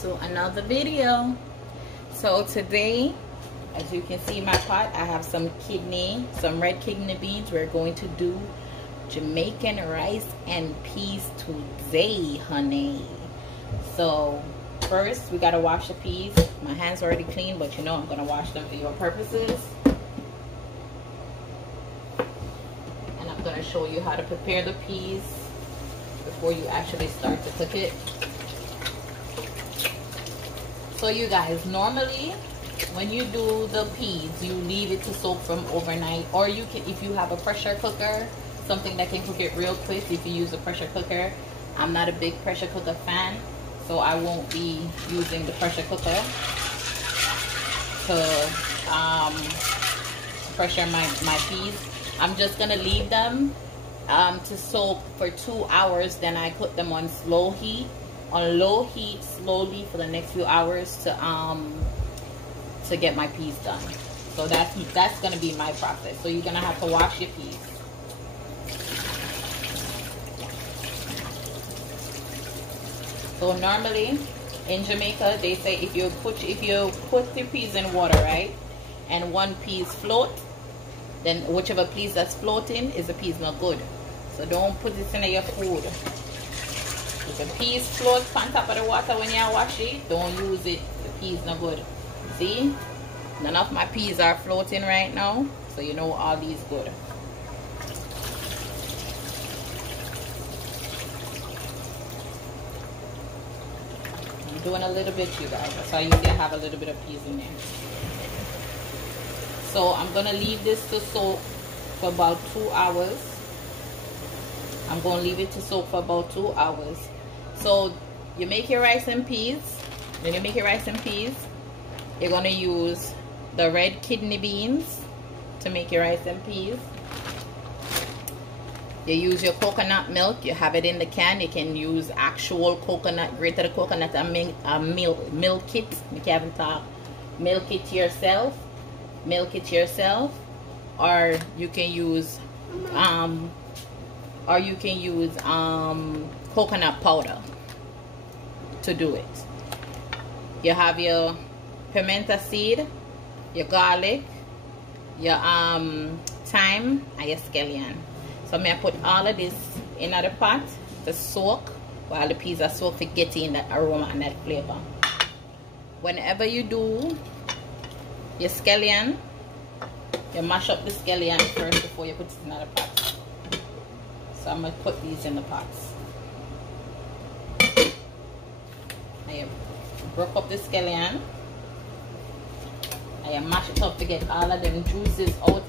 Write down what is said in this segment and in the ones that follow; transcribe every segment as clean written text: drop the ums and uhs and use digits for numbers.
to another video. So today, as you can see in my pot, I have some red kidney beans. We're going to do Jamaican rice and peas today, honey. So first we gotta wash the peas. My hands are already clean, but you know I'm gonna wash them for your purposes. And I'm gonna show you how to prepare the peas before you actually start to cook it. So you guys, normally when you do the peas, you leave it to soak from overnight, or you can, if you have a pressure cooker, something that can cook it real quick, if you use a pressure cooker. I'm not a big pressure cooker fan, so I won't be using the pressure cooker to pressure my peas. I'm just gonna leave them to soak for 2 hours. Then I put them on low heat slowly for the next few hours to get my peas done. So that's gonna be my process. So you're gonna have to wash your peas. So normally in Jamaica they say if you put the peas in water, right, and one piece float, then whichever piece that's floating is the peas not good. So don't put it in your food. If the peas float on top of the water when you wash it, don't use it. The peas not good. See, none of my peas are floating right now, so you know all these good. I'm doing a little bit, you guys. That's why you can have a little bit of peas in there. So I'm gonna leave this to soak for about 2 hours. I'm gonna leave it to soak for about 2 hours. So you make your rice and peas. When you make your rice and peas, you're gonna use the red kidney beans to make your rice and peas. You use your coconut milk. You have it in the can. You can use actual coconut, grated coconut, and milk it. You can talk. Milk it yourself. Or you can use coconut powder to do it. You have your pimento seed, your garlic, your thyme, and your scallion. So I'm going to put all of this in the pot to soak while the peas are soaked, to get in that aroma and that flavor. Whenever you do your scallion, you mash up the scallion first before you put it in the pot. So I'm going to put these in the pots. I broke up the scallion. I mash it up to get all of them juices out.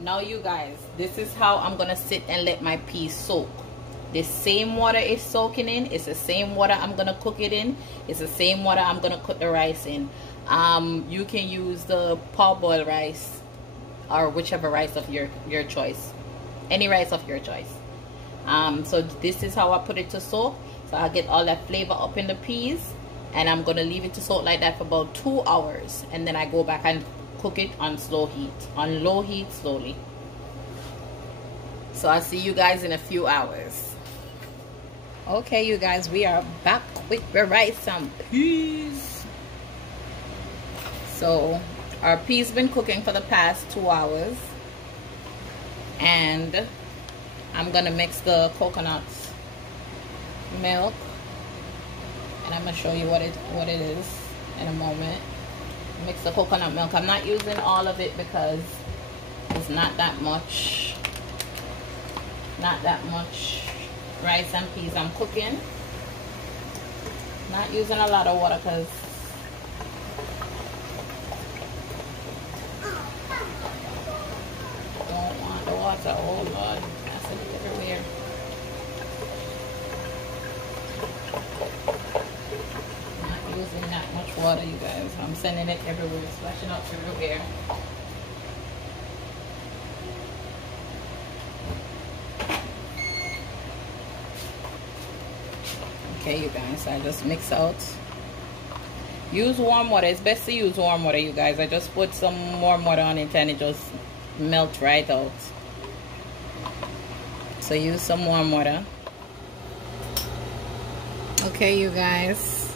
Now you guys, this is how I'm gonna sit and let my peas soak. The same water is soaking in, it's the same water I'm gonna cook it in, it's the same water I'm gonna cook the rice in. You can use the parboiled rice or whichever rice of your choice, any rice of your choice. So this is how I put it to soak. So I'll get all that flavor up in the peas, and I'm gonna leave it to soak like that for about 2 hours, and then I go back and cook it on low heat slowly. So I'll see you guys in a few hours. Okay, you guys, we are back with the rice and peas. So our peas been cooking for the past 2 hours, and I'm gonna mix the coconut milk, and I'm gonna show you what it is in a moment. Mix the coconut milk. I'm not using all of it because it's not that much rice and peas I'm cooking. Not using a lot of water because I don't want the water. Oh Lord, that's it everywhere. Using that much water, you guys. I'm sending it everywhere, splashing up everywhere. Okay, you guys, I just mix out Use warm water. It's best to use warm water, you guys. I just put some warm water on it and it just melts right out. So use some warm water. Okay, you guys.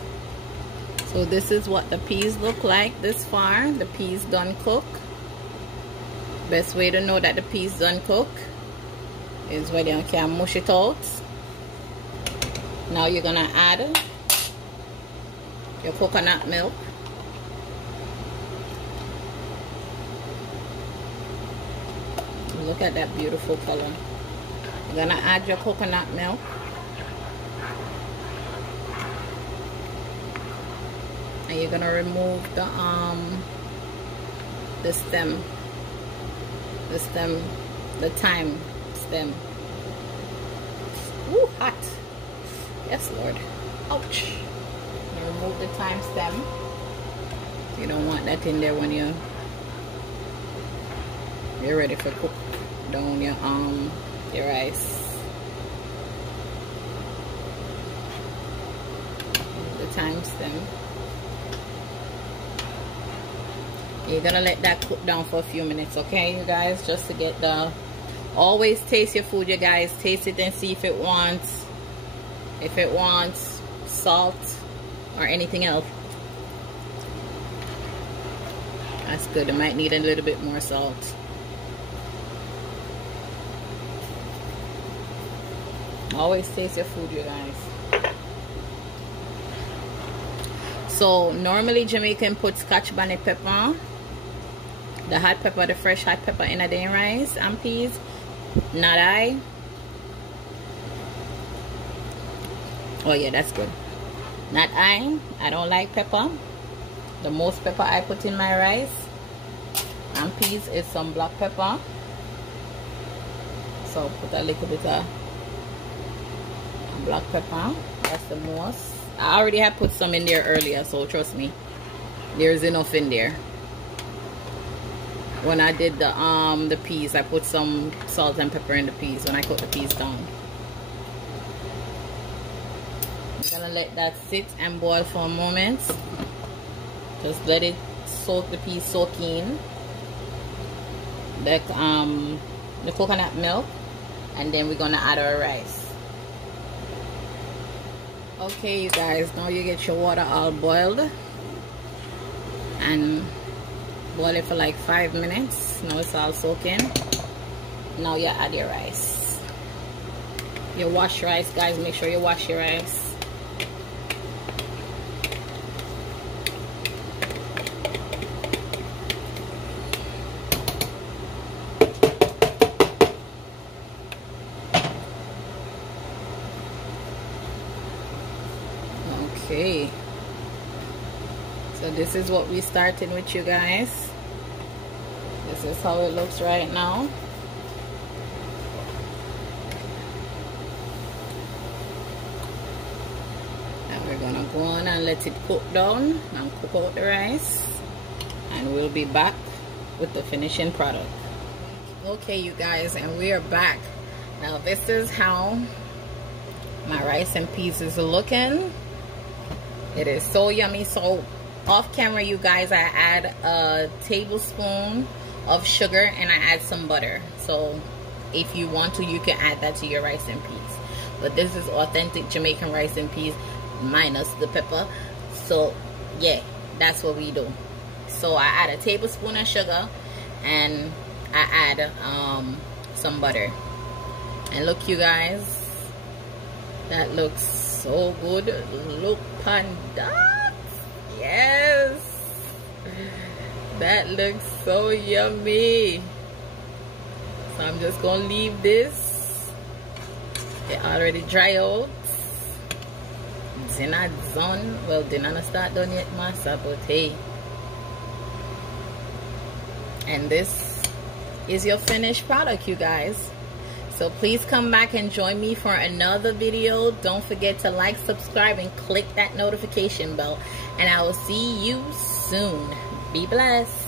So this is what the peas look like this far. The peas done cook. Best way to know that the peas done cook is when you can mush it out. Now you're gonna add your coconut milk. Look at that beautiful color. You're gonna add your coconut milk. And you're gonna remove the stem. The thyme stem. Ooh, hot. Yes, Lord. Ouch. Remove the thyme stem. You don't want that in there when you're ready for cook down your rice. The thyme stem. You're gonna let that cook down for a few minutes, okay, you guys, just to get the. Always taste your food, you guys. Taste it and see if it wants salt or anything else. That's good. It might need a little bit more salt. Always taste your food, you guys. So normally Jamaican put Scotch bonnet pepper, the hot pepper, the fresh hot pepper in a day rice and peas. Not I. Oh yeah, that's good. Not I. I don't like pepper. The most pepper I put in my rice and peas is some black pepper. So put a little bit of black pepper. That's the most. I already have put some in there earlier, so trust me, there's enough in there. When I did the peas, I put some salt and pepper in the peas when I cooked the peas down. I'm gonna let that sit and boil for a moment. Just let it soak, the peas soak in the coconut milk, and then we're gonna add our rice. Okay, you guys, now you get your water all boiled and boil it for like 5 minutes. Now it's all soaking. Now you add your rice. You wash rice, guys. Make sure you wash your rice. Okay, so this is what we started with, you guys. This is how it looks right now. And we're gonna go on and let it cook down and cook out the rice, and we'll be back with the finishing product. Okay, you guys, and we are back. Now this is how my rice and peas is looking. It is so yummy. So off camera, you guys, I add a tablespoon of sugar and I add some butter. So if you want to, you can add that to your rice and peas. But this is authentic Jamaican rice and peas minus the pepper. So yeah, that's what we do. So I add a tablespoon of sugar and I add some butter. And look, you guys, that looks so good. Look on that. Yes, that looks so yummy. So I'm just gonna leave this. It already dry out. Dinner done. Well, dinner not start done yet, master, but hey. And this is your finished product, you guys. So please come back and join me for another video. Don't forget to like, subscribe, and click that notification bell. And I will see you soon. Be blessed.